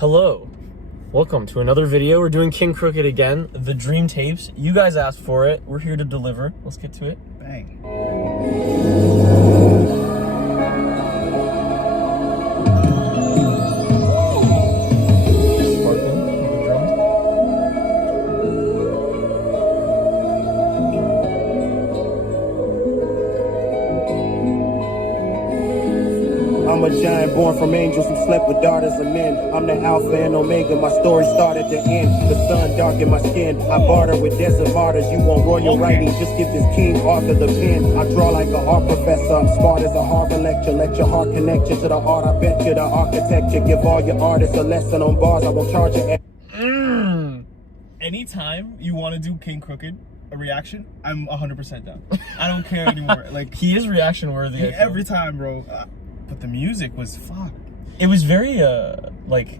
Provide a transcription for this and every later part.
Hello, welcome to another video. We're doing King Crooked again, the Dream Tapes. You guys asked for it. We're here to deliver. Let's get to it. Bang. Sparkling with the drums. I'm a giant born from angels who slept with daughters of men. I'm the alpha and omega, my story started to end. The sun darkened my skin, I barter with desert martyrs. You want royal writing, just give this king author the pen. I draw like a art professor, I'm smart as a Harvard lecture. Let your heart connect you to the art, I bet you the architecture. Give all your artists a lesson on bars, I won't charge you. Anytime you want to do King Crooked, a reaction, I'm 100% down. I don't care anymore. Like, He is reaction worthy. every time, bro. But the music was fuck. It was very, like,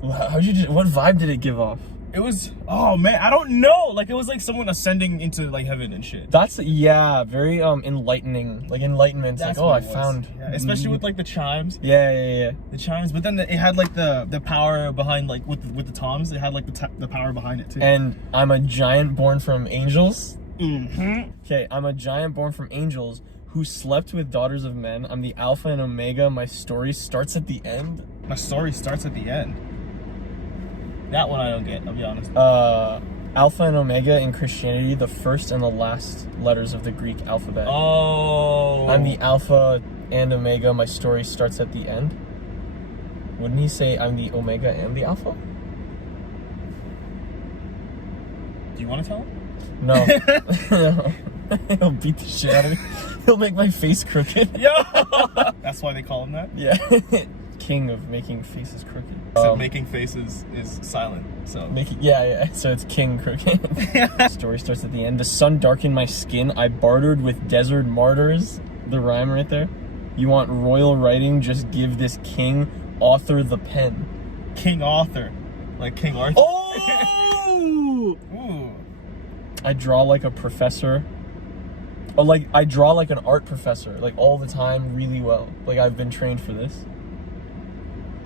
what vibe did it give off? It was, oh man, I don't know. Like, it was like someone ascending into like heaven and shit. That's, yeah, very enlightening. Like, enlightenment. That's like, oh, what I it was. found. Yeah, especially with like the chimes. Yeah. The chimes, but then it had like the power behind, like with the toms. It had like the power behind it too. And I'm a giant born from angels. Mm-hmm. Okay, I'm a giant born from angels who slept with daughters of men. I'm the alpha and omega. My story starts at the end. My story starts at the end. That one I don't get, I'll be honest. Alpha and omega in Christianity, the first and the last letters of the Greek alphabet. Oh. I'm the alpha and omega. My story starts at the end. Wouldn't he say I'm the omega and the alpha? Do you want to tell him? No. He'll beat the shit out of me. He'll make my face crooked. Yo! That's why they call him that? Yeah. King of making faces crooked. Except making faces is silent, so. Yeah. So it's King Crooked. Story starts at the end. The sun darkened my skin. I bartered with desert martyrs. The rhyme right there. You want royal writing? Just give this king author the pen. King Arthur. Like King Arthur. Oh! Ooh. I draw like a professor. Oh, like I draw like an art professor, like all the time, really well. Like I've been trained for this.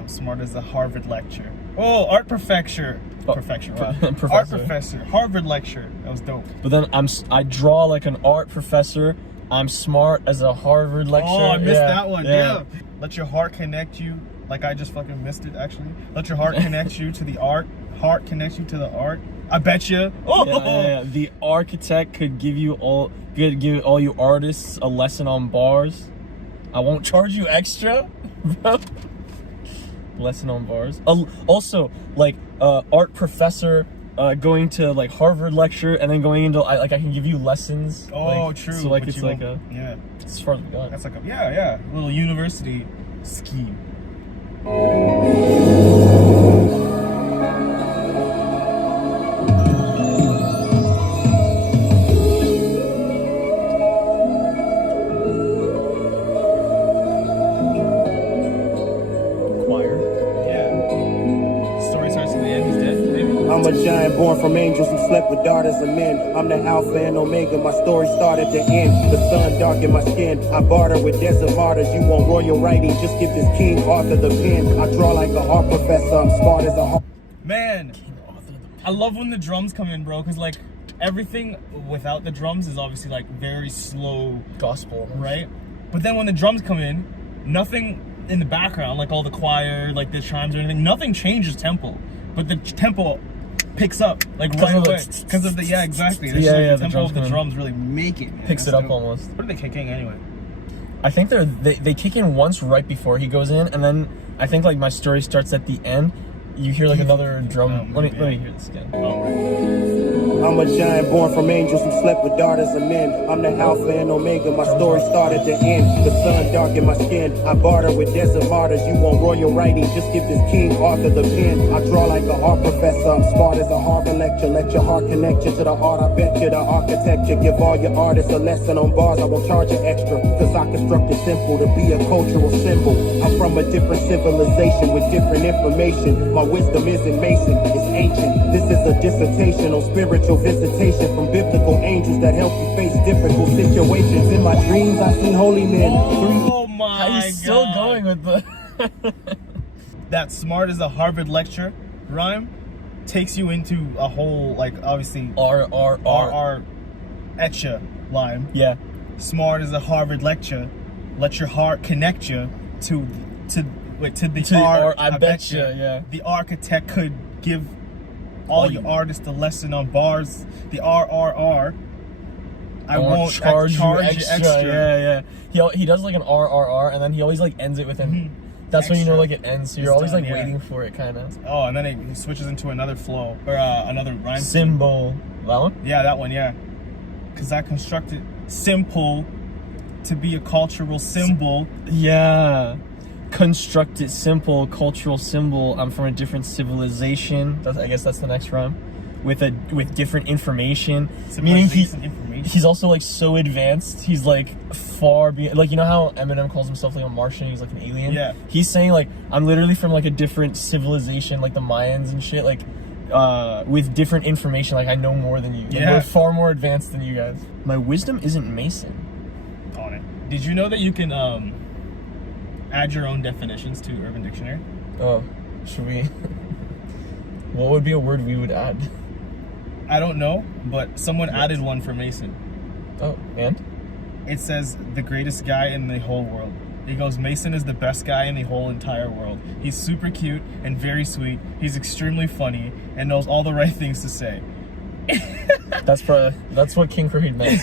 I'm smart as a Harvard lecture. Oh, art perfecture. Perfection. Wow. Art professor. Harvard lecture. That was dope. But then I draw like an art professor. I'm smart as a Harvard lecturer. Oh, I missed that one. Yeah. Let your heart connect you. Like I just fucking missed it actually. Let your heart connect you to the art. Heart connects you to the art. I bet you. Oh. Yeah. The architect could give all you artists a lesson on bars. I won't charge you extra. Lesson on bars. Also, like art professor going to like Harvard lecture and then going into I can give you lessons. Oh, like, true. So like but it's like a yeah. As far as we got. That's like a little university scheme. I'm a giant born from angels who slept with daughters of men. I'm the alpha and omega, my story started to end. The sun darkened my skin, I barter with desert martyrs. You want royal writing, just give this king author the pen. I draw like a art professor, I'm smart as a Man, I love when the drums come in, bro, because like everything without the drums is obviously like very slow gospel, right? But then when the drums come in, nothing in the background, like all the choir, like the chimes or anything, nothing changes tempo. But the tempo picks up like right away because of the exactly. The tempo of the drums really make it. Man. Picks it up almost. What are they kicking anyway? I think they kick in once right before he goes in, and then I think like my story starts at the end. You hear like another drum. Let me hear this again. I'm a giant born from angels who slept with daughters of men. I'm the alpha and omega, my story started to end. The sun darkened my skin, I barter with desert martyrs. You want royal writing, just give this king author the pen. I draw like a art professor, I'm smart as a Harvard lecture. Let your heart connect you to the art, I bet you the architecture. Give all your artists a lesson on bars, I won't charge you extra. Cause I construct it simple to be a cultural symbol. I'm from a different civilization with different information. My wisdom isn't Mason, it's ancient. This is a dissertation on spiritual visitation from biblical angels that help you face difficult situations. In my dreams, I seen holy men. Oh my God. He's still going with the... that smart as a Harvard lecture rhyme takes you into a whole, like, obviously R etcha line. Yeah. Smart as a Harvard lecture, let your heart connect you to the art. I bet you, yeah. The architect could give all you artists a lesson on bars. The RRR. I won't charge you extra. Yeah, yeah. He does like an RRR, and then he always like ends it with an. That's when you know like it ends. So you're always like waiting for it, kind of. Oh, and then it switches into another flow or another rhyme. Symbol. That one? Yeah, that one. Yeah. Because I constructed simple to be a cultural symbol. Yeah. Constructed simple cultural symbol. I'm from a different civilization. I guess that's the next rhyme. With different information. Meaning he's also like so advanced. He's like far beyond, like, you know how Eminem calls himself like a Martian, he's like an alien? Yeah. He's saying like, I'm literally from like a different civilization, like the Mayans and shit, like with different information, like I know more than you. Yeah. We're far more advanced than you guys. My wisdom isn't Mason. On it. Did you know that you can add your own definitions to Urban Dictionary? Oh, should we? What would be a word we would add? I don't know, but someone added one for Mason. Oh, and? It says, the greatest guy in the whole world. It goes, Mason is the best guy in the whole entire world. He's super cute and very sweet. He's extremely funny and knows all the right things to say. That's what King Crooked meant.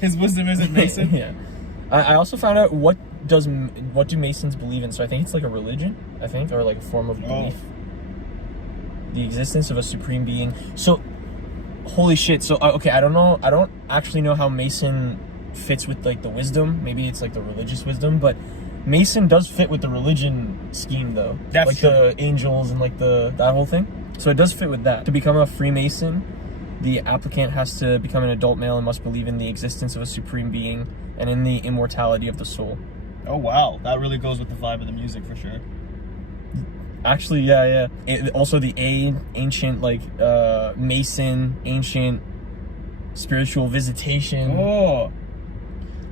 His wisdom isn't Mason? Yeah. I also found out what do Masons believe in. So I think it's like a religion, or like a form of belief. The existence of a supreme being. So, holy shit. So, okay, I don't know. I don't actually know how Mason fits with like the wisdom. Maybe it's like the religious wisdom, but Mason does fit with the religion scheme though. That's like true. The angels and like that whole thing. So it does fit with that. To become a Freemason, the applicant has to become an adult male and must believe in the existence of a supreme being and in the immortality of the soul. Oh wow, that really goes with the vibe of the music for sure. Actually, yeah. Also the ancient, like, Mason, ancient spiritual visitation. Oh.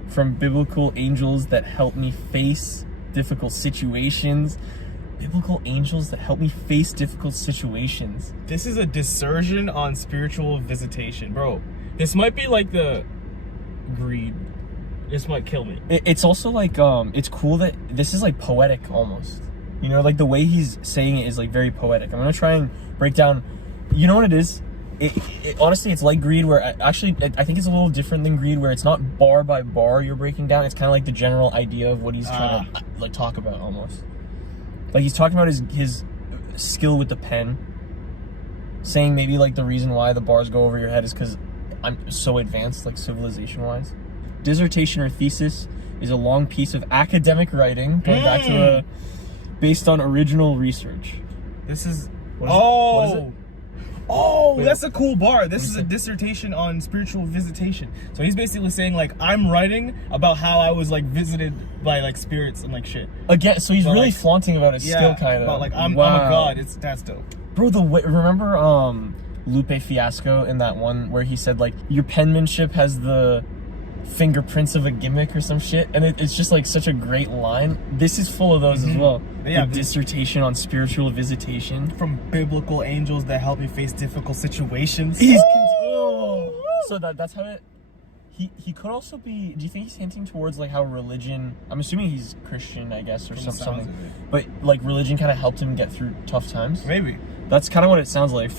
From biblical angels that help me face difficult situations. Biblical angels that help me face difficult situations. This is a dissertation on spiritual visitation. Bro, this might be like the greed. This might kill me. It's also like, it's cool that this is like poetic almost. You know, like the way he's saying it is like very poetic. I'm gonna try and break down. You know what it is? Honestly, it's like greed, where I think it's a little different than greed, where it's not bar by bar you're breaking down. It's kind of like the general idea of what he's trying to like talk about almost. Like he's talking about his skill with the pen, saying maybe like the reason why the bars go over your head is because I'm so advanced, like civilization wise. Dissertation or thesis is a long piece of academic writing going back to based on original research. This is what is it? Oh, that's a cool bar. This is a dissertation on spiritual visitation. So he's basically saying like, I'm writing about how I was like visited by like spirits and like shit. Again, so he's really like, flaunting about his skill, kind of. But like I'm a god. That's dope. Bro, remember Lupe Fiasco in that one where he said like your penmanship has the fingerprints of a gimmick or some shit, and it's just like such a great line. This is full of those as well. Yeah, the dissertation on spiritual visitation from biblical angels that help me face difficult situations. So that's how it. He could also be. Do you think he's hinting towards like how religion? I'm assuming he's Christian, I guess, or something. But like religion kind of helped him get through tough times. Maybe. That's kind of what it sounds like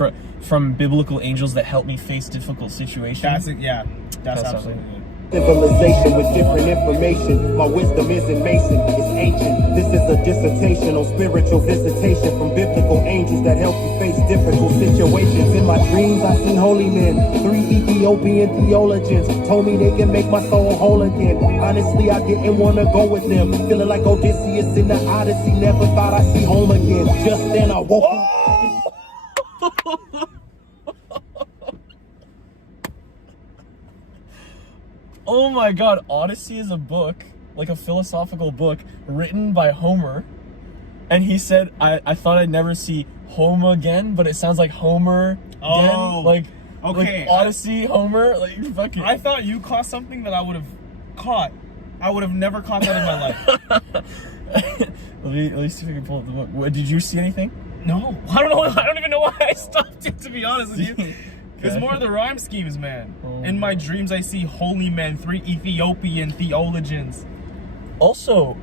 from biblical angels that help me face difficult situations. That's it. Yeah, that's absolutely it. Civilization with different information. My wisdom isn't Mason, it's ancient. This is a dissertation on spiritual visitation from biblical angels that help you face difficult situations. In my dreams, I seen holy men. 3 Ethiopian theologians told me they can make my soul whole again. Honestly, I didn't want to go with them. Feeling like Odysseus in the Odyssey. Never thought I'd see home again. Just then I woke up. Oh my god, Odyssey is a book, like a philosophical book, written by Homer. And he said, I thought I'd never see home again, but it sounds like Homer again. Like Odyssey, Homer, like fucking. I thought you caught something that I would have caught. I would have never caught that in my life. Let me see if I can pull up the book. What, did you see anything? No, I don't know. I don't even know why I stopped it, to be honest with you. It's Okay. more of the rhyme schemes, man. Oh. In my dreams, I see holy men, 3 Ethiopian theologians. Also,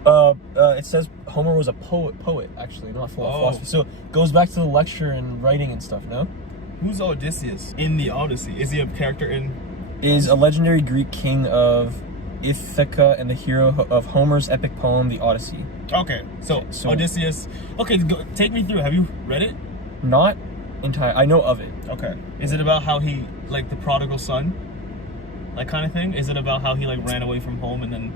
it says Homer was a poet actually, not full of Oh. philosophy. So it goes back to the lecture and writing and stuff, no? Who's Odysseus in the Odyssey? Is he a character in? Is a legendary Greek king of Ithaca and the hero of Homer's epic poem, the Odyssey. Okay, so Odysseus. Okay, take me through. Have you read it? Not entire. I know of it. Okay. Is it about how he, like the prodigal son, like kind of thing? Is it about how he like ran away from home and then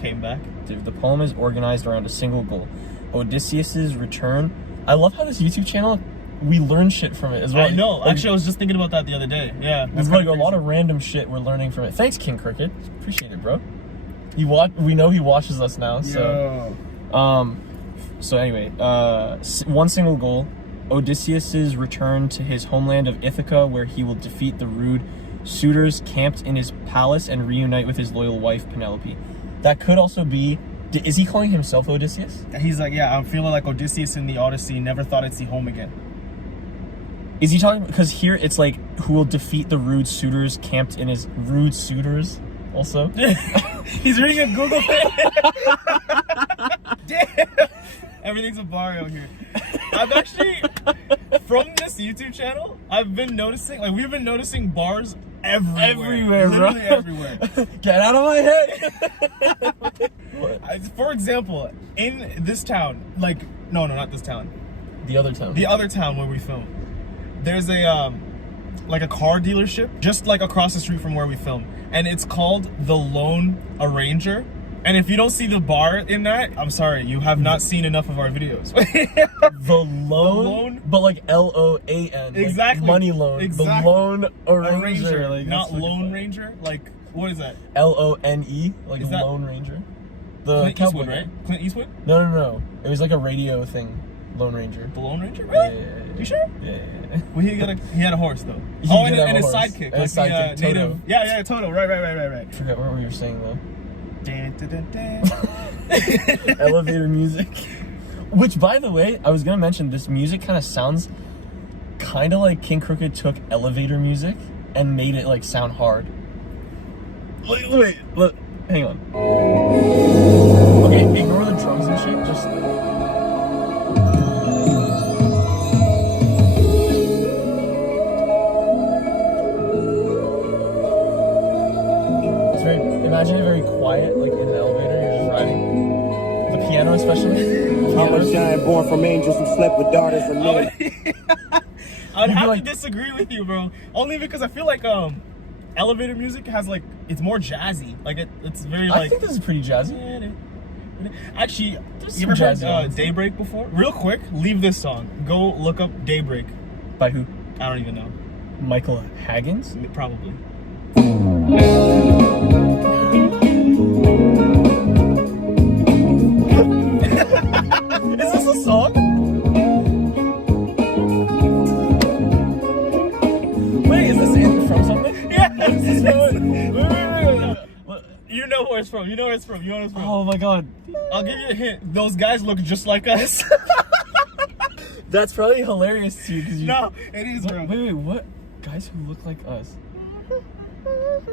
came back? The poem is organized around a single goal: Odysseus's return. I love how this YouTube channel, we learn shit from it as well. I know. Like, Actually, I was just thinking about that the other day. Yeah. there's like a lot of random shit we're learning from it. Thanks, King Crooked. Appreciate it, bro. We know he watches us now, so. So anyway, one single goal: Odysseus's return to his homeland of Ithaca, where he will defeat the rude suitors camped in his palace and reunite with his loyal wife Penelope. That could also be. Is he calling himself Odysseus? He's like, yeah, I'm feeling like Odysseus in the Odyssey. Never thought I'd see home again. Is he talking? Because here it's like, who will defeat the rude suitors camped in his rude suitors. Also, He's reading a Google thing. Damn. Everything's a bar out here. I've actually, from this YouTube channel, I've been noticing, like, we've been noticing bars everywhere, bro. Literally everywhere. Get out of my head. For example, in this town, like, no, not this town. The other town. The other town where we film. There's a, like a car dealership just like across the street from where we film. And it's called The Lone Arranger. And if you don't see the bar in that, I'm sorry, you have not seen enough of our videos. The loan, but like LOAN, Exactly. like money loan. Exactly. The Lone Arranger, Arranger, like, not that's Lone Ranger. Like, what is that? LONE, like Is that- Lone Ranger. The Clint cowboy Eastwood, guy. right? Clint Eastwood? No. It was like a radio thing. Lone Ranger. The Lone Ranger? Really? Yeah. You sure? Yeah. Well, he had a horse though. He Oh, did have and a his horse. sidekick, And his like sidekick, the native. Toto. Yeah, Toto. Right. I forgot what we were saying though. Dun, dun, dun, dun. Elevator music. Which, by the way, I was gonna mention, this music kind of sounds kind of like King Crooked took elevator music and made it like sound hard. Wait, look, hang on. Okay, ignore the drums and shit. Just. It's very. Imagine it very quiet, like in an elevator. You're just riding. The piano, especially. I'm a giant born from angels who slept with daughters and men. I'd You'd be have like- to disagree with you, bro. Only because I feel like elevator music has like, it's more jazzy. Like it's very I like. think this is pretty jazzy. Actually, There's you ever some heard jazzy ones. Daybreak before? Real quick, leave this song. Go look up Daybreak. By who? I don't even know. Michael Haggins? Probably. Is this a song? Wait, is this in from something? Yeah. Wait. You know where it's from. You know where it's from. Oh my god. I'll give you a hint. Those guys look just like us. That's probably hilarious too, because you. No, it is, bro. Wait, what? Guys who look like us.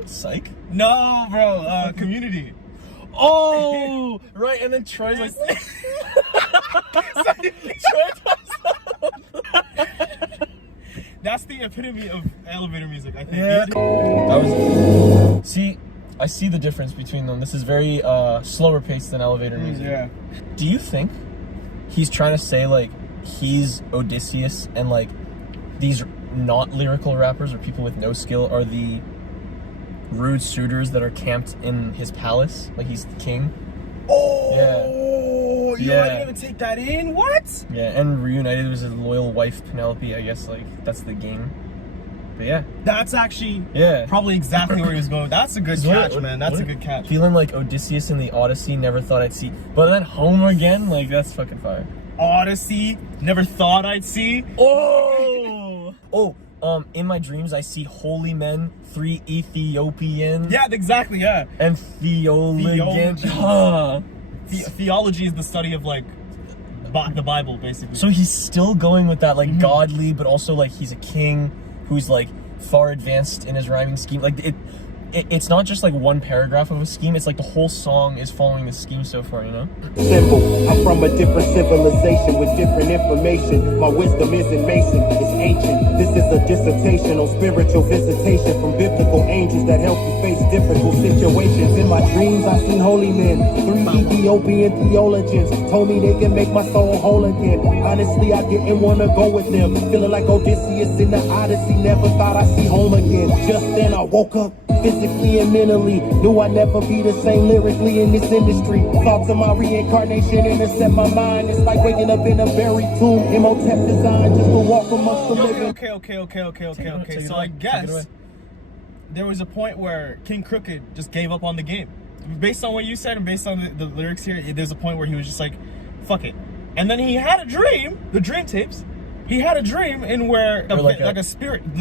Psych? No, bro. Community. Oh! Right, and then Troy's like. That's the epitome of elevator music, I think. Yeah. That was. See, I see the difference between them. This is very slower paced than elevator music. Yeah. Do you think he's trying to say like he's Odysseus and like these not lyrical rappers or people with no skill are the rude suitors that are camped in his palace? Like he's the king? Oh, Yeah. I didn't even take that in. What? Yeah, and reunited with his loyal wife Penelope. I guess like that's the game. But yeah. That's actually Yeah. probably exactly where he was going. That's a good So catch, what- man. That's a what- good catch. Feeling like Odysseus in the Odyssey, never thought I'd see. But then home again, like that's fucking fire. Odyssey, never thought I'd see. Oh, in my dreams I see holy men, 3 Ethiopian. Yeah, exactly. Yeah. And theologian. Theology. Huh. Theology is the study of like the Bible, basically. So he's still going with that, like, godly, but also, like, he's a king who's, like, far advanced in his rhyming scheme. Like, it's not just, like, one paragraph of a scheme. It's like the whole song is following the scheme so far, you know? Simple. I'm from a different civilization with different information. My wisdom isn't Mason, it's ancient. This is a dissertation on spiritual visitation from biblical angels that help you face difficult situations. In my dreams, I seen holy men. 3 Ethiopian theologians told me they can make my soul whole again. Honestly, I didn't want to go with them. Feeling like Odysseus in the Odyssey. Never thought I'd see home again. Just then I woke up. Physically and mentally, knew I'd never be the same lyrically in this industry. Thoughts of my reincarnation intercept my mind. It's like waking up in a buried tomb. Imhotep design just to walk amongst the living. Okay. So I guess there was a point where King Crooked just gave up on the game. Based on what you said and based on the lyrics here, there's a point where he was just like, fuck it. And then he had a dream, the Dream Tapes. He had a dream in where the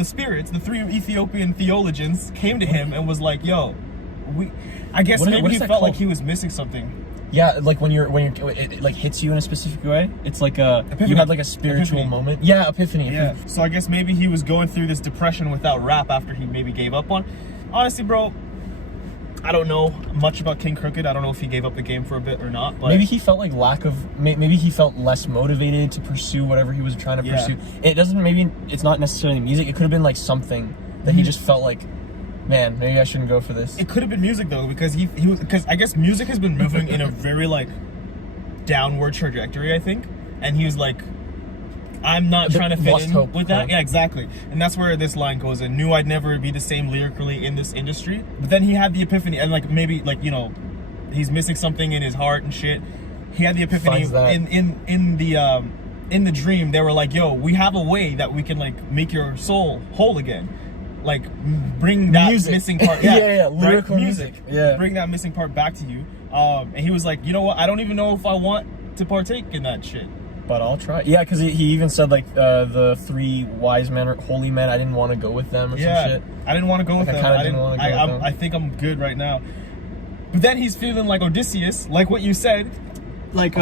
spirits, the 3 Ethiopian theologians came to him and was like, "Yo, I guess maybe he felt like he was missing something." Yeah, like when it like hits you in a specific way. It's like you had like a spiritual moment. Yeah, epiphany. Yeah. So I guess maybe he was going through this depression without rap after he maybe gave up on. Honestly, bro, I don't know much about King Crooked. I don't know if he gave up the game for a bit or not. But maybe he felt like maybe he felt less motivated to pursue whatever he was trying to pursue. It doesn't. Maybe it's not necessarily music. It could have been like something that he just felt like, man, maybe I shouldn't go for this. It could have been music though, because because I guess music has been moving in a very like downward trajectory, I think, and he was like, I'm not trying to fit in with that. Yeah, exactly. And that's where this line goes in. Knew I'd never be the same lyrically in this industry. But then he had the epiphany, and like maybe like, you know, he's missing something in his heart and shit. He had the epiphany in the dream. They were like, yo, we have a way that we can like make your soul whole again. Like bring that missing part. Yeah, lyrical music. Yeah. Bring that missing part back to you. And he was like, you know what? I don't even know if I want to partake in that shit. But I'll try. Yeah, because he even said like the 3 wise men or holy men. I didn't want to go with them or some shit. I didn't want to go with them. I didn't want to go with them. I think I'm good right now. But then he's feeling like Odysseus, like what you said, like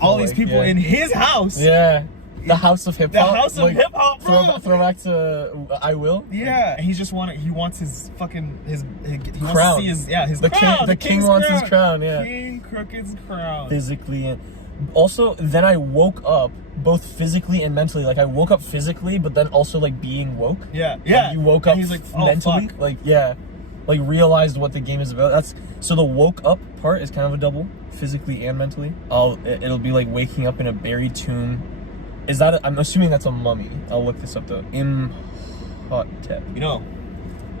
all these people in his house. Yeah, the house of hip hop. The house of hip hop. Throwback to I Will. Yeah, and he wants his fucking he crown. Wants to see his crown. The king wants his crown. Yeah, King Crooked's crown. Physically and. Also, then I woke up both physically and mentally. Like I woke up physically, but then also like being woke. Yeah. Like, you woke up he's like, mentally. Fuck. Like realized what the game is about. So the woke up part is kind of a double, physically and mentally. It'll be like waking up in a buried tomb. Is that? I'm assuming that's a mummy. I'll look this up though. Imhotep. You know,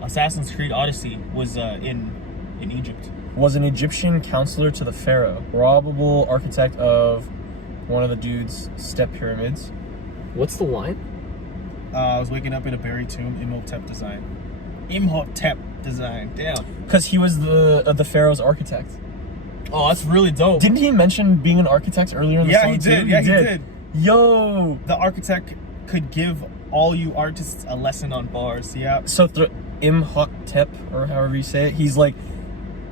Assassin's Creed Odyssey was in Egypt. Was an Egyptian counselor to the pharaoh, probable architect of one of the dude's step pyramids. What's the line? I was waking up in a buried tomb. Imhotep design. Damn. Because he was the pharaoh's architect. Oh, that's really dope. Didn't he mention being an architect earlier in the song? He did. Yeah, he did. Yo, the architect could give all you artists a lesson on bars. Yeah. So Imhotep, or however you say it, he's like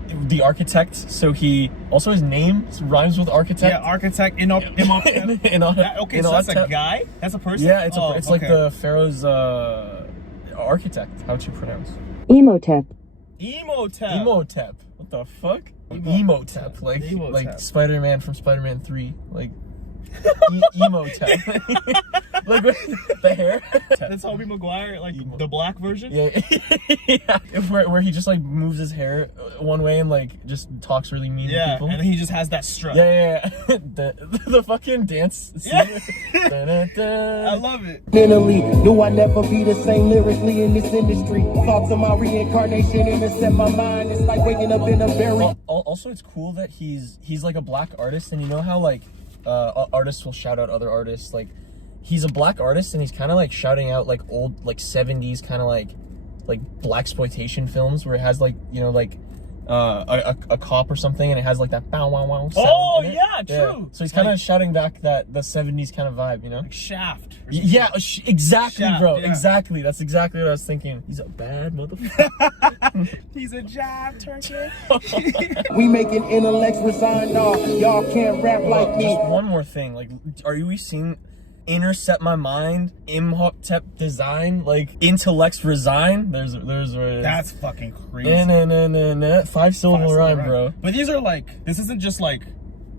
the architect, so he also his name rhymes with architect. Yeah, architect Imhotep. Okay, so that's a guy? That's a person? Yeah, it's like the pharaoh's architect. How'd you pronounce? Emotep. What the fuck? Emotep, like Spider-Man from Spider-Man 3, like Emotep. Like with the hair. That's Tobey Maguire, like the black version. Yeah. Where he just like moves his hair one way and like just talks really mean to people. And then he just has that strut. Yeah. The fucking dance scene. Yeah. I love it. Mentally, knew I'd never be the same lyrically in this industry. Thoughts of my reincarnation intercept my mind. It's like waking up in a berry. Also, it's cool that he's like a black artist, and you know how like artists will shout out other artists. Like he's a black artist, and he's kind of like shouting out like old like 70s kind of like blaxploitation films where it has like, you know, like a cop or something, and it has like that bow wow wow sound. Oh in it. yeah, true. So he's kind of shouting back that the 70s kind of vibe, you know? Like Shaft. Yeah, exactly, Shaft, bro. yeah. Exactly. That's exactly what I was thinking. He's a bad motherfucker. He's a job turkey. We making intellects resign, nah. Y'all can't rap like me. Just one more thing. Like, are we seeing Intercept My Mind, Imhotep Design, like Intellects Resign? There's where it is. That's fucking crazy. 5 syllable rhyme, bro. But these are like, this isn't just like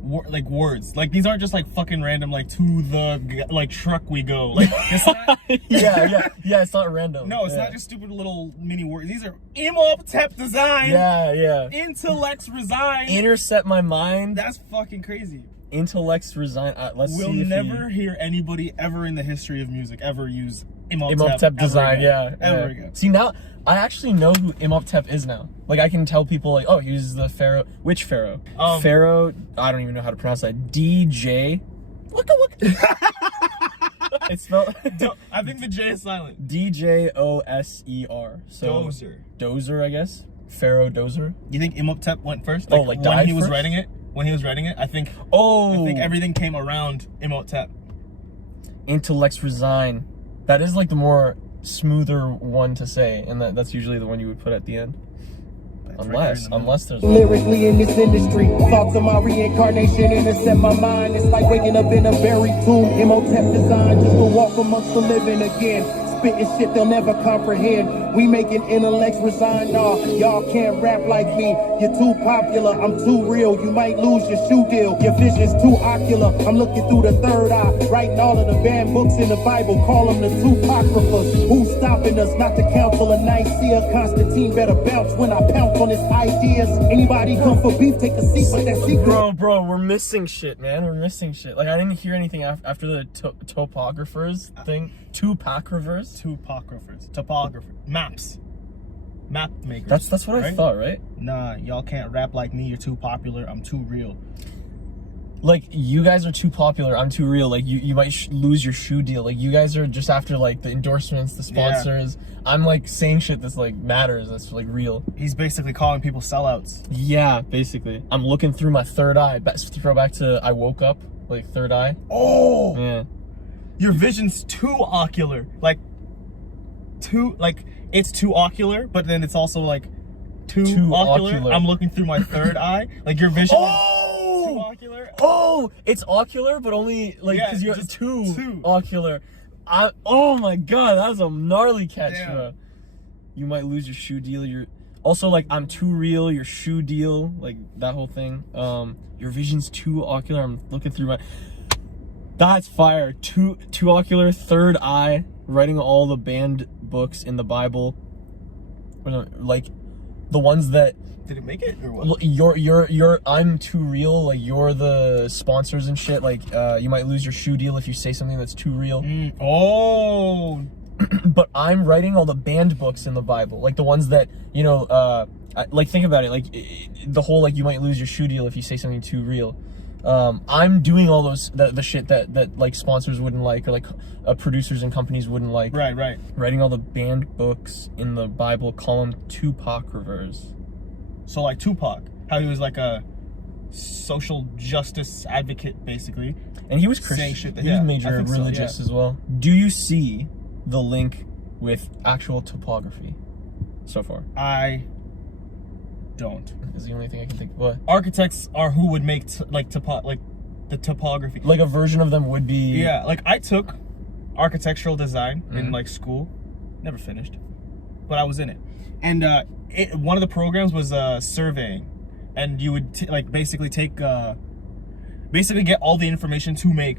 words. Like these aren't just like fucking random, like to the like truck we go. Like it's not, yeah, it's not random. no, it's not just stupid little mini words. These are Imhotep Design. Yeah. Intellects Resign. Intercept My Mind. That's fucking crazy. Intellects Resign. Let's We'll see if never hear anybody ever in the history of music ever use Imhotep Design. Ever again. See, now I actually know who Imhotep is now. Like, I can tell people like, oh, he was the pharaoh. Which pharaoh? Pharaoh. I don't even know how to pronounce that. DJ. Look. It's spelled. I think the J is silent. DJOSER. So Dozer, I guess. Pharaoh Dozer. You think Imhotep went first? Like when died he was first? writing it. When he was writing it, I think everything came around Imhotep. Intellects Resign. That is like the more smoother one to say, and that's usually the one you would put at the end. Unless there's lyrically in this industry, thoughts of my reincarnation intercept my mind. It's like waking up in a buried tomb. Imhotep Design, just to walk amongst the living again. Spitting shit they'll never comprehend. We making intellects resign, nah. Y'all can't rap like me. You're too popular, I'm too real. You might lose your shoe deal. Your vision's too ocular. I'm looking through the third eye, writing all of the banned books in the Bible. Call them the two apocryphas. Who's stopping us? Not the Council of Nicaea. Constantine better bounce when I pounce on his ideas. Anybody come for beef, take a seat, but that secret. Bro, we're missing shit, man. We're missing shit. Like, I didn't hear anything after the topographers thing. Topographers. Maps. Map makers. That's what I thought, right? Nah, y'all can't rap like me. You're too popular. I'm too real. Like, you guys are too popular. I'm too real. Like, you might lose your shoe deal. Like, you guys are just after like the endorsements, the sponsors. Yeah. I'm like saying shit that's like matters. That's like real. He's basically calling people sellouts. Yeah, basically. I'm looking through my third eye. Throw back to I woke up. Like third eye. Oh. Yeah. Your vision's too ocular. It's too ocular, but then it's also like too ocular. I'm looking through my third eye. Like your vision is too ocular. Oh, it's ocular, but only like because you're too ocular. Oh my god, that was a gnarly catch, bro. You might lose your shoe deal. You're also like I'm too real. Your shoe deal, like that whole thing. Your vision's too ocular. I'm looking through my. That's fire. Too ocular, third eye, writing all the banned books in the Bible. Like the ones that did it make it or what? You're I'm too real, like you're the sponsors and shit. Like you might lose your shoe deal if you say something that's too real. Oh. But I'm writing all the banned books in the Bible, like the ones that, you know, like think about it, like the whole like you might lose your shoe deal if you say something too real. I'm doing all those the shit that like sponsors wouldn't like, or like producers and companies wouldn't like. Right. Writing all the banned books in the Bible, call them Tupac-rivers. So like Tupac, how he was like a social justice advocate, basically. And he was Christian. He was major religious as well. Do you see the link with actual topography so far? I don't. Is the only thing I can think of. What? Architects are who would make the topography. Like a version of them would be. Yeah, like I took architectural design in like school, never finished, but I was in it. And one of the programs was surveying, and you would basically take basically get all the information to make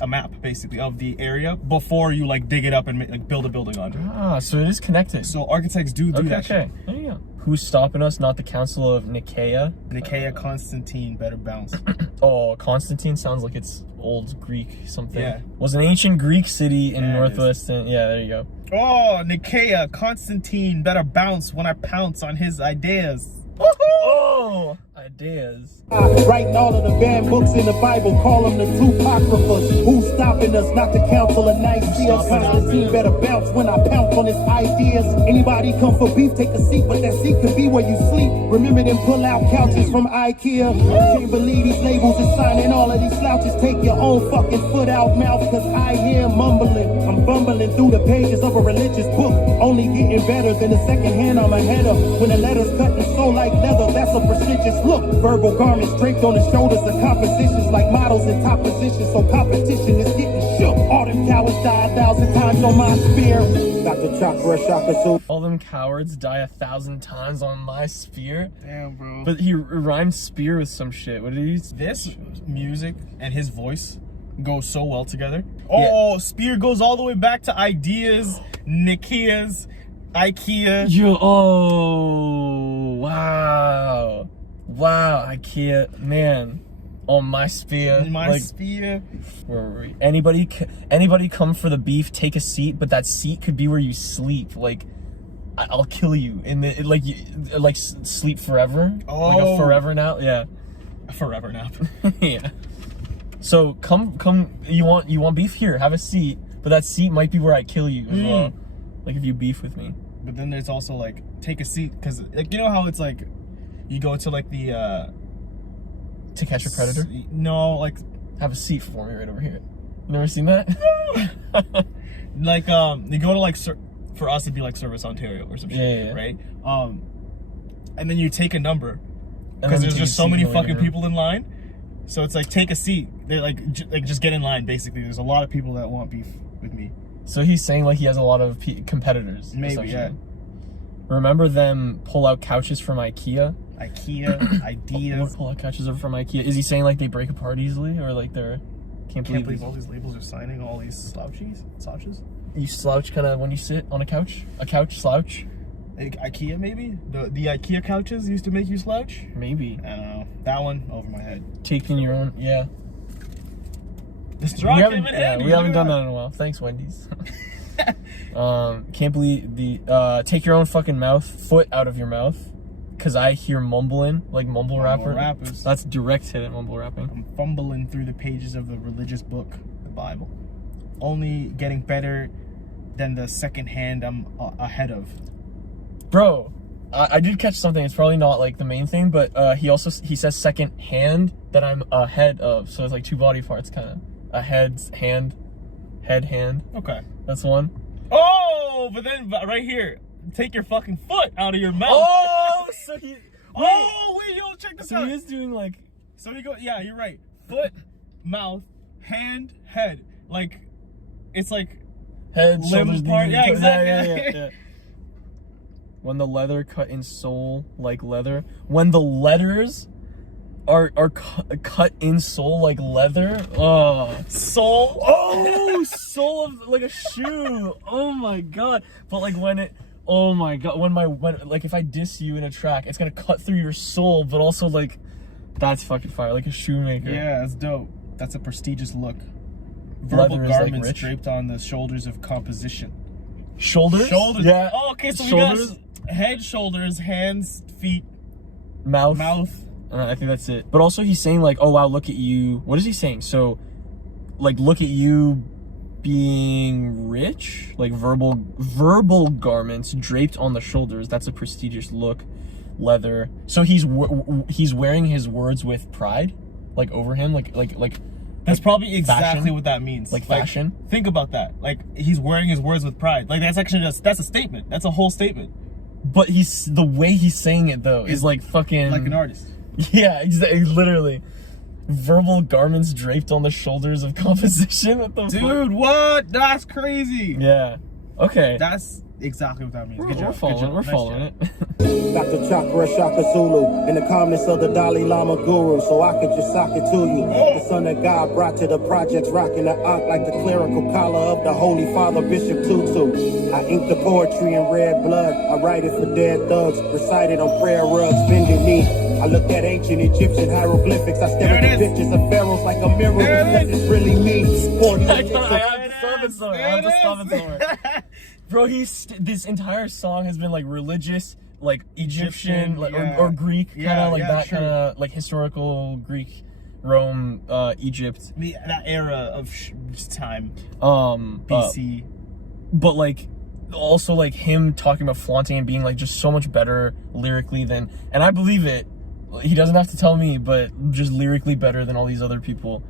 a map basically of the area before you like dig it up and like build a building on it. Ah, so it is connected. So architects do that shit. Okay, there you go. Who's stopping us? Not the Council of Nicaea. Nicaea, Constantine, better bounce. Oh, Constantine sounds like it's old Greek something. Yeah. Was an ancient Greek city in northwest. Yeah, there you go. Oh, Nicaea, Constantine, better bounce when I pounce on his ideas. Oh, ideas. Writing all of the banned books in the Bible, call them the two apocryphas. Who's stopping us, not the council of Nicaea. Constellation better bounce when I pounce on his ideas. Anybody come for beef, take a seat, but that seat could be where you sleep. Remember them pull-out couches from Ikea? Can't believe these labels is signing all of these slouches. Take your own fucking foot out mouth, cause I hear mumbling. I'm bumbling through the pages of a religious book, only getting better than the second hand on my header. When the letters cut and sew like leather, that's a prestigious look. Verbal garments draped on the shoulders of compositions like models in top positions, so competition is getting shook. All them cowards die 1,000 times on my spear. Dr. Chakra Shaka. All them cowards die 1,000 times on my spear. Damn, bro. But he rhymed spear with some shit. What did he? This music and his voice go so well together. Oh, Spear goes all the way back to ideas, Nikias, Ikea. Yo, oh, wow. Wow, Ikea, man. On my spear. My spear. Where were we? Anybody come for the beef, take a seat, but that seat could be where you sleep. Like, I'll kill you. Like sleep forever. Oh. Like a forever nap, yeah. A forever nap. Yeah. So come, you want beef? Here, have a seat, but that seat might be where I kill you as well. Like if you beef with me. But then there's also like, take a seat, because like, you know how it's like, you go to like the, To Catch a Predator? No, like, have a seat for me right over here. You never seen that? like, you go to like, for us it'd be like Service Ontario or some shit, Yeah. right? And then you take a number, And because then there's you just take a so many seat in the fucking waiting room. people in line. So it's like, take a seat. They're like, just get in line, basically. There's a lot of people that want beef with me. So he's saying like he has a lot of competitors. Maybe, yeah. Remember them pull out couches from Ikea? Ikea, ideas. Pull out couches from Ikea. Is he saying like they break apart easily, or like they're can't believe all these labels are signing all these slouches? you slouch kind of when you sit on a couch slouch? Ikea, maybe? The Ikea couches used to make you slouch? Maybe. I don't know. That one over my head. Taking your own, yeah. This straw came in handy. We haven't done that in a while. Thanks, Wendy's. Can't believe the take your own fucking foot out of your mouth, cause I hear mumbling like mumble rappers. That's direct hit at mumble rapping. I'm fumbling through the pages of the religious book, the Bible, only getting better than the second hand I'm ahead of. Bro, I did catch something. It's probably not like the main thing, but he says second hand that I'm ahead of. So it's like two body parts, kind of a head, hand. Okay. That's one. Oh, but then right here, take your fucking foot out of your mouth. Oh, so he. Wait, yo, check this out. So he is doing like. So he go, yeah, you're right. Foot, mouth, hand, head. Like, it's like Head, limbs shoulders, part. knees, Yeah, toes. exactly. Yeah. When the leather cut in soul like leather. When the letters are cut in soul like leather. Oh, Soul. oh, soul of like a shoe. Oh my god. But like when it. Oh my god. When like if I diss you in a track, it's gonna cut through your soul, but also like that's fucking fire. Like a shoemaker. Yeah, that's dope. That's a prestigious look. Verbal Leather is, like, garments rich. draped on the shoulders of composition. Shoulders. Yeah. Oh, okay. So Shoulders. we got head, shoulders, hands, feet, Mouth. I think that's it. But also he's saying like, oh wow, look at you. What is he saying? So, like, look at you being rich. Like verbal garments draped on the shoulders. That's a prestigious look. Leather. So he's wearing his words with pride, like over him, like. That's probably exactly fashion? what that means. Like fashion? Think about that. Like, he's wearing his words with pride. Like, that's actually that's a statement. That's a whole statement. But the way he's saying it though is like fucking like an artist. Yeah, exactly. Literally, verbal garments draped on the shoulders of composition. What the fuck? Dude, what? That's crazy. Yeah. Okay. That's exactly what that means. Good job. We're following. Good job. We're Nice following job. it. Dr. Chakra Shaka Zulu, in the calmness of the Dalai Lama guru, so I could just sock it to you. The son of God brought to the projects, rocking the ankh like the clerical collar of the Holy Father Bishop Tutu. I ink the poetry in red blood, I write it for dead thugs, recite it on prayer rugs, bending knee. I looked at ancient Egyptian hieroglyphics, I stare at the pictures of pharaohs like a mirror, because it's really me. I have to stop it somewhere. Bro, this entire song has been like religious, like Egyptian, like, yeah. or Greek, kind of Yeah, like yeah, that true. kind of like historical Greek Rome, Egypt. That era of time. BC. But like, also like him talking about flaunting and being like just so much better lyrically than, and I believe it. He doesn't have to tell me, but just lyrically better than all these other people.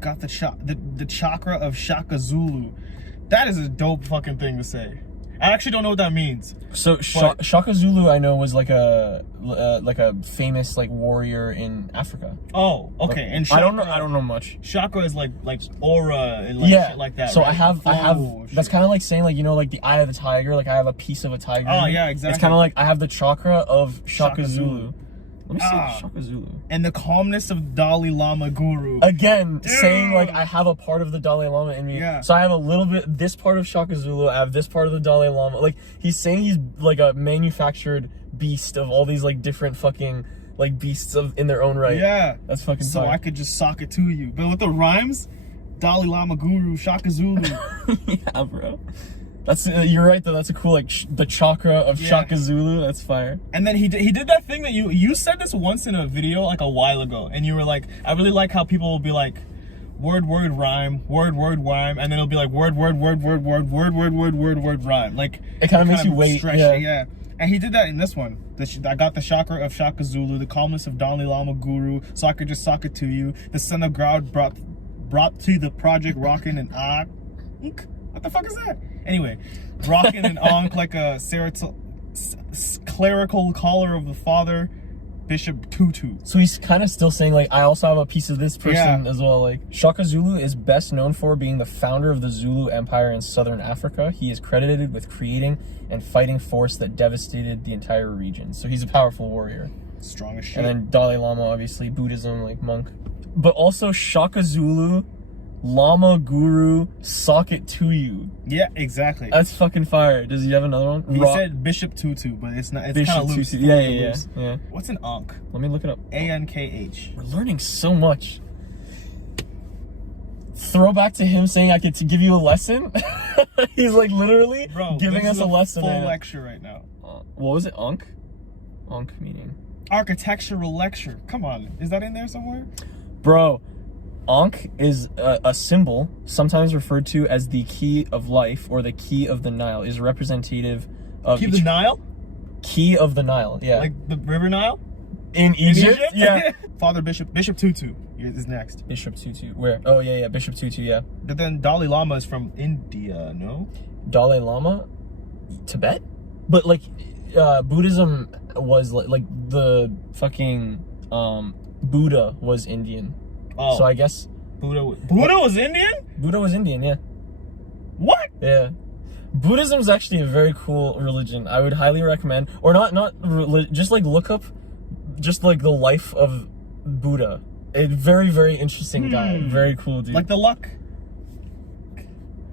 Got the chakra of Shaka Zulu. That is a dope fucking thing to say. I actually don't know what that means. So Shaka Zulu, I know, was like a famous like warrior in Africa. Oh, okay. Like, And Shaka, I don't know much. Shaka is like aura and like shit like that. So right? I have. That's kind of like saying like, you know, like the eye of the tiger. Like I have a piece of a tiger. Oh yeah, exactly. It's kind of like I have the chakra of Shaka Zulu. Let me see Shaka Zulu. And the calmness of Dalai Lama Guru. Again, saying like I have a part of the Dalai Lama in me. Yeah. So I have a little bit, this part of Shaka Zulu, I have this part of the Dalai Lama. Like he's saying he's like a manufactured beast of all these like different fucking like beasts in their own right. Yeah. That's fucking So fire. I could just sock it to you. But with the rhymes, Dalai Lama Guru, Shaka Zulu. Yeah, bro. That's you're right though. That's a cool like the chakra of Shaka Zulu. That's fire. And then he did that thing that you said this once in a video like a while ago, and you were like, I really like how people will be like, word rhyme, word rhyme, and then it'll be like word rhyme. Like it kind of makes you wait. Yeah. And he did that in this one. I got the chakra of Shaka Zulu, the calmness of Dalai Lama Guru, so I could just sock it to you. The son of God brought to the project rockin' and what the fuck is that? Anyway, rockin' and onk like a clerical collar of the father, Bishop Tutu. So he's kind of still saying like, I also have a piece of this person as well. Like Shaka Zulu is best known for being the founder of the Zulu Empire in southern Africa. He is credited with creating and fighting force that devastated the entire region. So he's a powerful warrior. Strong as shit. And then Dalai Lama, obviously, Buddhism, like monk. But also Shaka Zulu, Lama Guru, sock it to you. Yeah, exactly. That's fucking fire. Does he have another one? He said Bishop Tutu, but it's not. It's kind of loose. Tutu. Yeah. What's an Ankh? Let me look it up. ANKH. We're learning so much. Throwback to him saying I could give you a lesson. He's like literally giving us a lesson. Full lecture right now. What was it? Ankh? Ankh meaning architectural lecture. Come on, is that in there somewhere? Bro, Ankh is a symbol, sometimes referred to as the key of life or the key of the Nile, is representative of... Key of the Nile? Key of the Nile, yeah. Like the River Nile? In Egypt? Yeah. Father Bishop Tutu is next. Bishop Tutu, where? Oh, yeah, Bishop Tutu, yeah. But then Dalai Lama is from India, no? Dalai Lama? Tibet? But, like, Buddhism was, like the fucking, Buddha was Indian. Oh. So I guess Buddha was Indian? Buddha was Indian, yeah. What? Yeah. Buddhism is actually a very cool religion. I would highly recommend, or just like look up just like the life of Buddha. A very, very interesting guy. Very cool dude. Like the luck.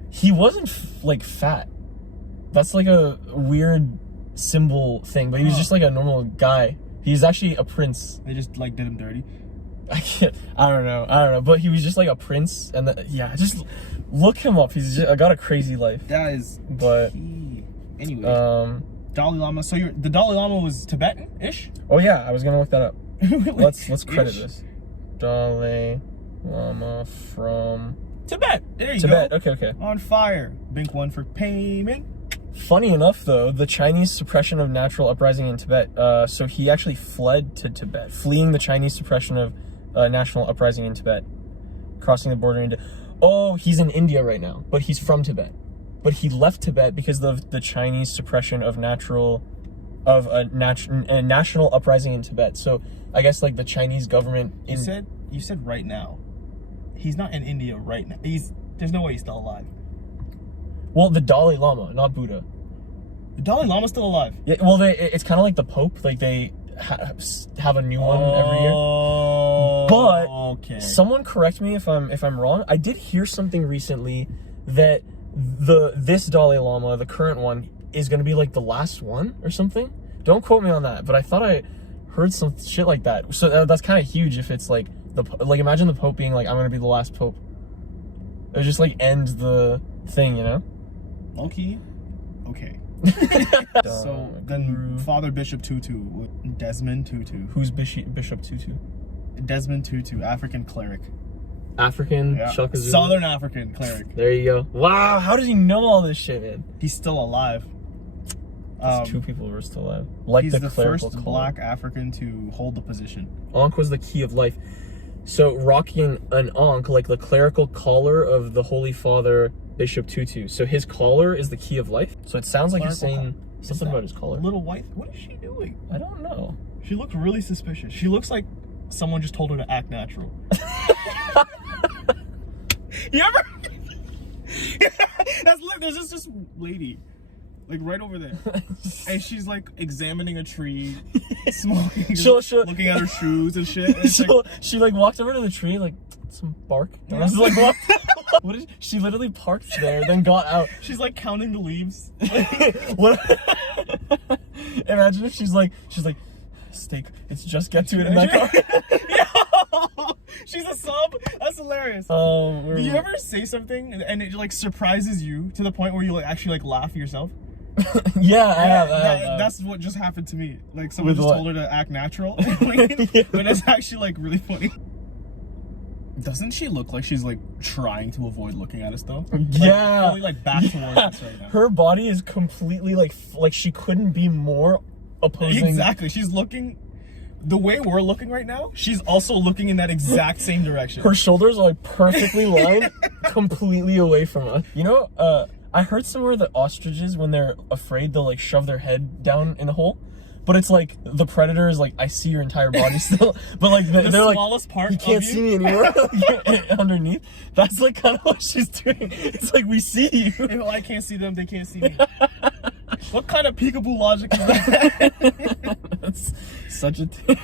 He wasn't like fat. That's like a weird symbol thing, but he was just like a normal guy. He's actually a prince. They just like did him dirty. I don't know, but he was just like a prince, and just look him up. He's just got a crazy life. That is key. Anyway, Dalai Lama. So the Dalai Lama was Tibetan-ish? Oh yeah, I was gonna look that up. Let's credit this. Dalai Lama from Tibet. There you go. Tibet. Okay. On fire. Bink one for payment. Funny enough, though, the Chinese suppression of natural uprising in Tibet. So he actually fled to Tibet, fleeing the Chinese suppression of national uprising in Tibet, crossing the border into. Oh, he's in India right now, but he's from Tibet. But he left Tibet because of the Chinese suppression of national uprising in Tibet. So I guess like the Chinese government. You said right now. He's not in India right now. There's no way he's still alive. Well, the Dalai Lama, not Buddha. The Dalai Lama's still alive. Yeah. Well, it's kind of like the Pope. Like they have a new one every year. But someone correct me if I'm wrong. I did hear something recently that this Dalai Lama, the current one, is going to be like the last one or something. Don't quote me on that, but I thought I heard some shit like that. So that's kind of huge if it's like imagine the Pope being like, I'm going to be the last Pope. It would just like end the thing, you know? Okay. So then Father Bishop Tutu, Desmond Tutu. Who's Bishop Tutu? Desmond Tutu, African cleric. African Yeah. Shaka Zulu. Southern African cleric. There you go. Wow, how does he know all this shit, man? He's still alive. Two people were still alive. Like He's the the clerical first collar. black African to hold the position. Ankh was the key of life. So rocking an Ankh, like the clerical collar of the Holy Father Bishop Tutu. So his collar is the key of life. So it sounds like he's saying something about his collar. Little white. What is she doing? I don't know. She looks really suspicious. She looks like someone just told her to act natural. You ever? There's this lady, like right over there, and she's like examining a tree, smoking, looking at her shoes and shit. And she like walked over to the tree, like some bark. And I was like, what? She literally parked there, then got out. She's like counting the leaves. What? Imagine if she's like, steak. It's just get to it in that car. She's a sub. That's hilarious. Do you ever say something and it like surprises you to the point where you like actually like laugh yourself? Yeah, I have. That's what just happened to me. Like someone just told her to act natural, but it's actually like really funny. Doesn't she look like she's like trying to avoid looking at us though? Yeah. Only like back towards us right now. Her body is completely like she couldn't be more opposing. Exactly. She's looking the way we're looking right now. She's also looking in that exact same direction. Her shoulders are like perfectly lined, completely away from us. You know, I heard somewhere that ostriches, when they're afraid, they'll like shove their head down in a hole. But it's like the predator is like, I see your entire body still, but like they're smallest like, part you can't of see me anymore. Underneath. That's like kind of what she's doing. It's like, we see you. If I can't see them, they can't see me. What kind of peekaboo logic is that? That's such a thing.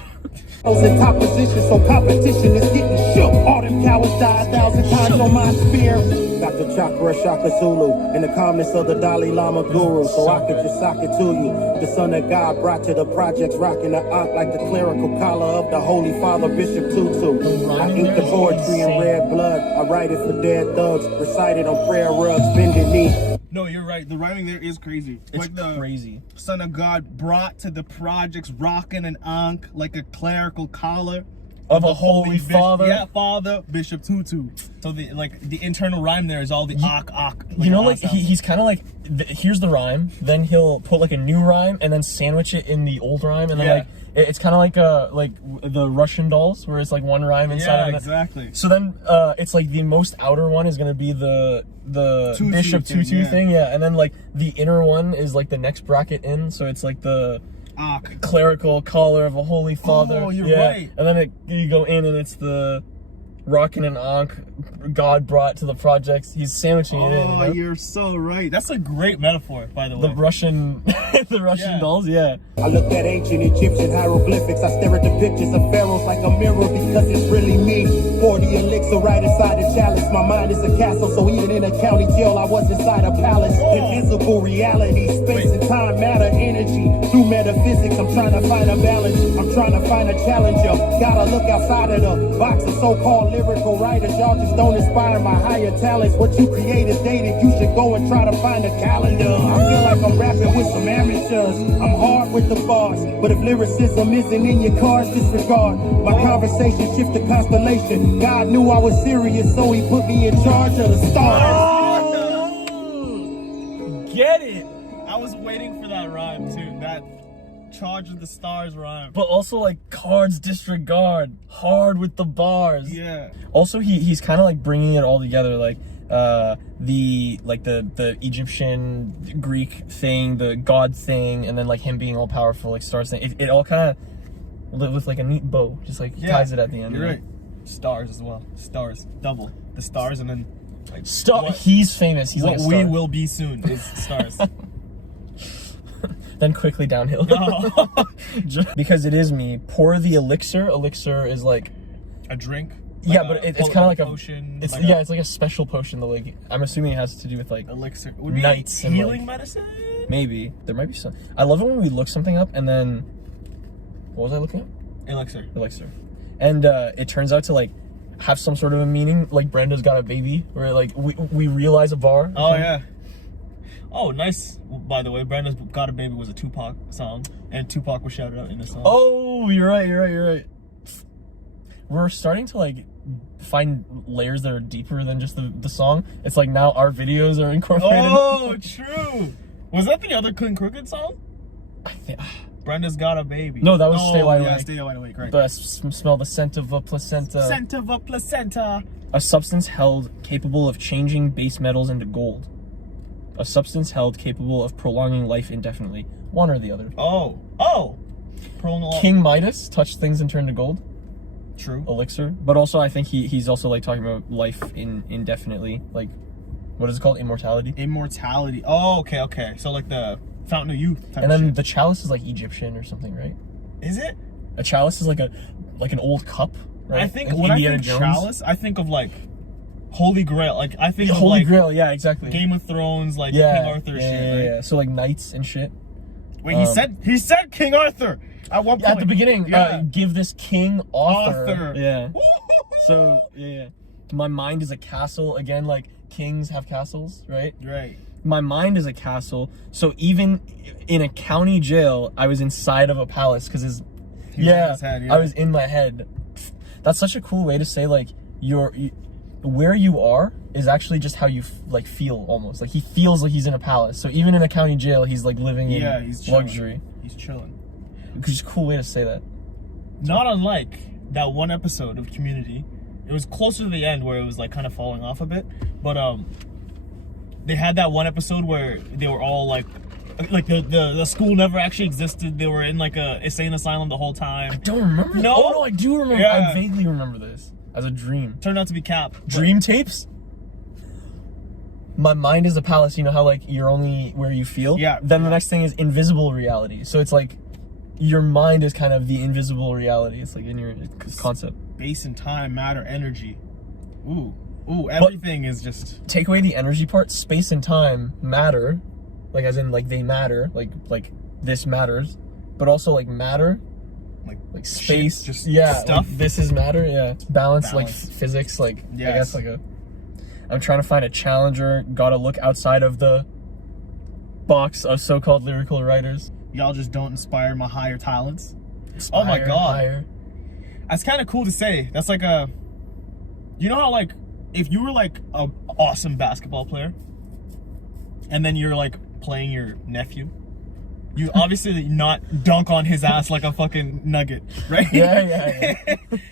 I was in top position, so competition is getting shook. All them cowards died 1,000 times on my spear. Got the chakra Shaka Zulu and the calmness of the Dalai Lama guru, so I could just sock it to you. The son of God brought to the projects, rocking the Ankh like the clerical collar of the Holy Father Bishop Tutu. I ink the poetry in red blood. I write it for dead thugs, recite it on prayer rugs, bending knee. No, you're right. The rhyming there is crazy. It's like the crazy. Son of God brought to the projects, rocking an Ankh like a clerical collar of a Holy Father. Yeah, Father Bishop Tutu. So the internal rhyme there is all the Ankh. You know, like he's kind of like, here's the rhyme, then he'll put like a new rhyme and then sandwich it in the old rhyme, and then like it's kind of like the Russian dolls, where it's like one rhyme inside. Yeah, exactly. So then it's like the most outer one is gonna be the Tutu Bishop thing, Tutu thing, yeah, and then like the inner one is like the next bracket in, so it's like the Ankh. Clerical collar of a Holy Father. Oh, you're right. And then you go in and it's the rocking an Ankh God brought to the projects. He's sandwiching it in. Oh, you're so right. That's a great metaphor, by the way. The Russian dolls, yeah. I look at ancient Egyptian hieroglyphics. I stare at the pictures of pharaohs like a mirror because it's really me. 40 elixir right inside the chalice. My mind is a castle, so even in a county jail, I was inside a palace. Invisible reality, space and time, matter, energy. Through metaphysics, I'm trying to find a balance. I'm trying to find a challenger. Gotta look outside of the box of so-called lyrical writers. Y'all just don't inspire my higher talents. What you create is dated. You should go and try to find a calendar. I feel like I'm rapping with some amateurs. I'm hard with the bars, but if lyricism isn't in your cards, disregard. My conversation shift to Constellation. God knew I was serious, so he put me in charge of the stars. Oh, get it. I was waiting for that rhyme too. That charge of the stars rhyme. But also like cards disregard, hard with the bars. Yeah. Also he's kind of like bringing it all together, like the Egyptian, Greek thing, the God thing, and then like him being all powerful, like stars thing. It all kind of with like a neat bow, just like ties it at the end. You're right. Stars as well. Stars, double the stars, and then like he's famous. He's what like a we star. will be soon is stars. Then quickly downhill. Because it is me. Pour the elixir. Elixir is like a drink. Yeah, but it's kind of like a potion. It's it's like a special potion. That like I'm assuming it has to do with like elixir. Knights and healing like, medicine. Maybe there might be some. I love it when we look something up and then what was I looking at? Elixir, and it turns out to like have some sort of a meaning. Like Brenda's got a baby, where like we realize a bar. Oh yeah. Oh, nice. By the way, Brenda's Got a Baby was a Tupac song, and Tupac was shouted out in the song. Oh, you're right. we're starting to like find layers that are deeper than just the song. It's like now our videos are incorporated. Oh, true. Was that the other Clean Crooked song? I think. Brenda's Got a Baby. No, that was Stay Wide Yeah, Awake. Stay Wide Awake, right. But smell the scent of a placenta. Scent of a placenta. A substance held capable of changing base metals into gold. A substance held capable of prolonging life indefinitely. One or the other. Oh. Prolong. King Midas touched things and turned to gold. True. Elixir. But also, I think he's also like talking about life indefinitely. Like, what is it called? Immortality. Immortality. Oh, okay. So like the Fountain of Youth type And then shit. the chalice is like Egyptian or something, right? Is it? A chalice is like an old cup, right? I think Like when Indiana I think Jones. chalice, I think of like Holy Grail. Like I think of Holy like Grail, yeah, exactly. Game of Thrones, like yeah, King Arthur shit, right? Yeah. So like knights and shit. Wait, he said King Arthur at one point. At the beginning, Yeah. give this king author. Arthur. Yeah. So yeah. My mind is a castle. Again, like kings have castles, right? Right. My mind is a castle. So even in a county jail, I was inside of a palace because his head, yeah. I was in my head. That's such a cool way to say like where you are is actually just how you like feel almost. Like he feels like he's in a palace. So even in a county jail, he's like living in he's chilling. luxury. He's chilling. Which is a cool way to say that. Not unlike that one episode of Community. It was closer to the end where it was like kind of falling off a bit, but they had that one episode where they were all like the school never actually existed. They were in like a insane asylum the whole time. I don't remember. No? Oh no, I do remember. Yeah. I vaguely remember this as a dream. Turned out to be Cap. Dream Tapes? My mind is a palace. You know how like you're only where you feel? Yeah. Then the next thing is invisible reality. So it's like your mind is kind of the invisible reality. It's like in your concept. Space and time, matter, energy. Ooh, everything is just... Take away the energy part, space and time matter. Like as in like they matter. Like this matters. But also like matter. Like space. Shit, just stuff. Like, this is matter, yeah. Balance. Like Balance. physics, like Yes. I guess like I'm trying to find a challenger. Gotta look outside of the box of so-called lyrical writers. Y'all just don't inspire my higher talents. Aspire Oh my God. higher. That's kind of cool to say. That's like a... You know how like, if you were like a awesome basketball player, and then you're like playing your nephew, you obviously not dunk on his ass like a fucking nugget, right? Yeah.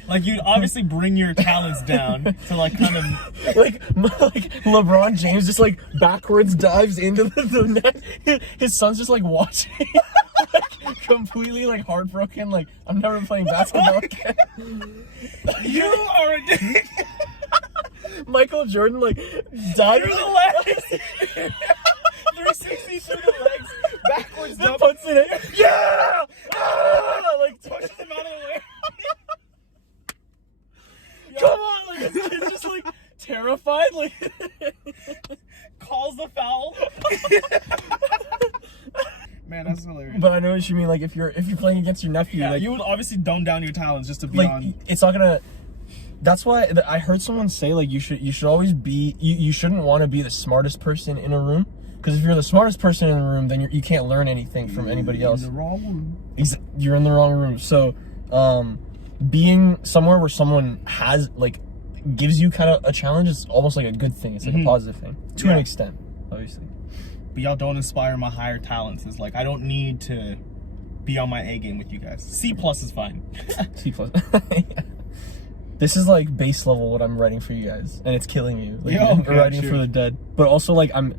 Like you'd obviously bring your talents down to like kind of... like LeBron James just like backwards dives into the net. His son's just like watching. Like, completely like heartbroken. Like I'm never playing basketball again. You are ridiculous. Michael Jordan like died Through the legs. 360 through the legs. Backwards Then dump. puts it in. Yeah! Like Pushes him out of the way. come on! Like this kid's just like terrified. Like Calls the foul. Man, that's hilarious. But I know what you mean. Like if you're playing against your nephew, Yeah, like you would obviously dumb down your talents just to be like on. it's not gonna. That's why I heard someone say like you should always be you shouldn't want to be the smartest person in a room, because if you're the smartest person in the room, then you can't learn anything from anybody else. In the wrong room. You're in the wrong room. So being somewhere where someone has like gives you kind of a challenge is almost like a good thing. It's like a positive thing to an extent, obviously. But y'all don't inspire my higher talents. It's like I don't need to be on my A game with you guys. C+ is fine. C+. Yeah. This is like base level what I'm writing for you guys, and it's killing you. Like, Yeah, I'm writing sure. for the dead, but also like I'm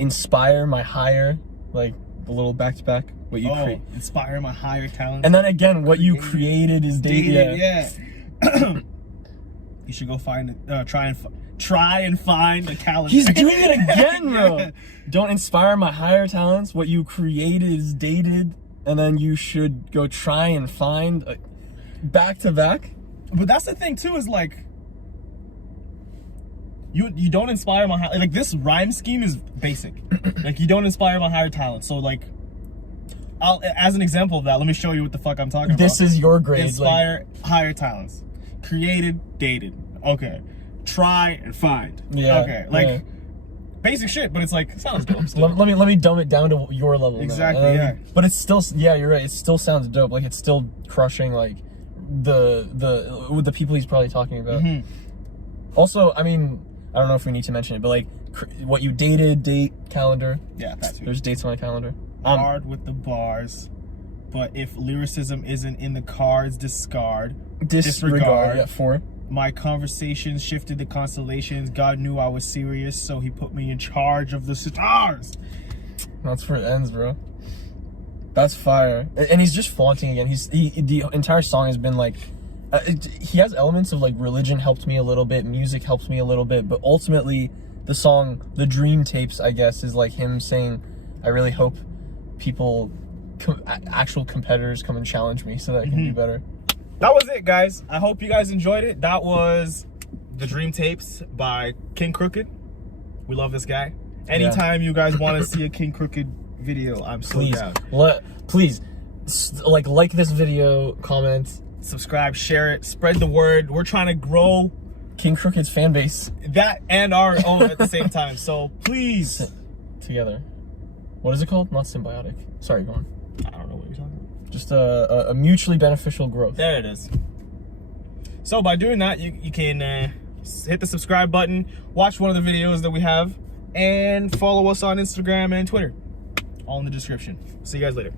inspire my higher, like a little back to back what you create, inspire my higher talents. and then again what you created is dated. Yeah. You should go find try and find the calendar. He's doing it again, bro. Yeah. Don't inspire my higher talents. What you created is dated, and then you should go try and find back to back. But that's the thing too, is like you don't inspire my like this rhyme scheme is basic. Like you don't inspire my higher talent. So like as an example of that, let me show you what the fuck I'm talking about. This is your grade. Inspire higher talents. Created, dated. Okay. Try and find. Yeah. Okay. Like basic shit, but it's like sounds dope. Still. Let me dumb it down to your level. Exactly, now. yeah. But it's still, yeah, you're right. It still sounds dope. Like it's still crushing. Like with the people he's probably talking about. Mm-hmm. Also, I mean, I don't know if we need to mention it, but like what you dated, date, calendar. Yeah, that's There's dates on my calendar. hard with the bars, but if lyricism isn't in the cards, disregard. Yeah, 4. My conversations shifted to constellations. God knew I was serious, so he put me in charge of the stars. That's where it ends, bro. That's fire. And he's just flaunting again. The entire song has been like, he has elements of like religion helped me a little bit, music helped me a little bit, but ultimately the song, the Dream Tapes, I guess, is like him saying, I really hope people, actual competitors come and challenge me so that I can do better. That was it, guys. I hope you guys enjoyed it. That was the Dream Tapes by King Crooked. We love this guy. Anytime you guys want to see a King Crooked video, I'm so down. Please, like this video, comment, subscribe, share it, spread the word. We're trying to grow King Crooked's fan base. That and our own at the same time. So please. Together. What is it called? Not symbiotic. Sorry, go on. I don't know what you're talking about. Just a mutually beneficial growth. There it is. So by doing that, you can hit the subscribe button, watch one of the videos that we have, and follow us on Instagram and Twitter. All in the description. See you guys later.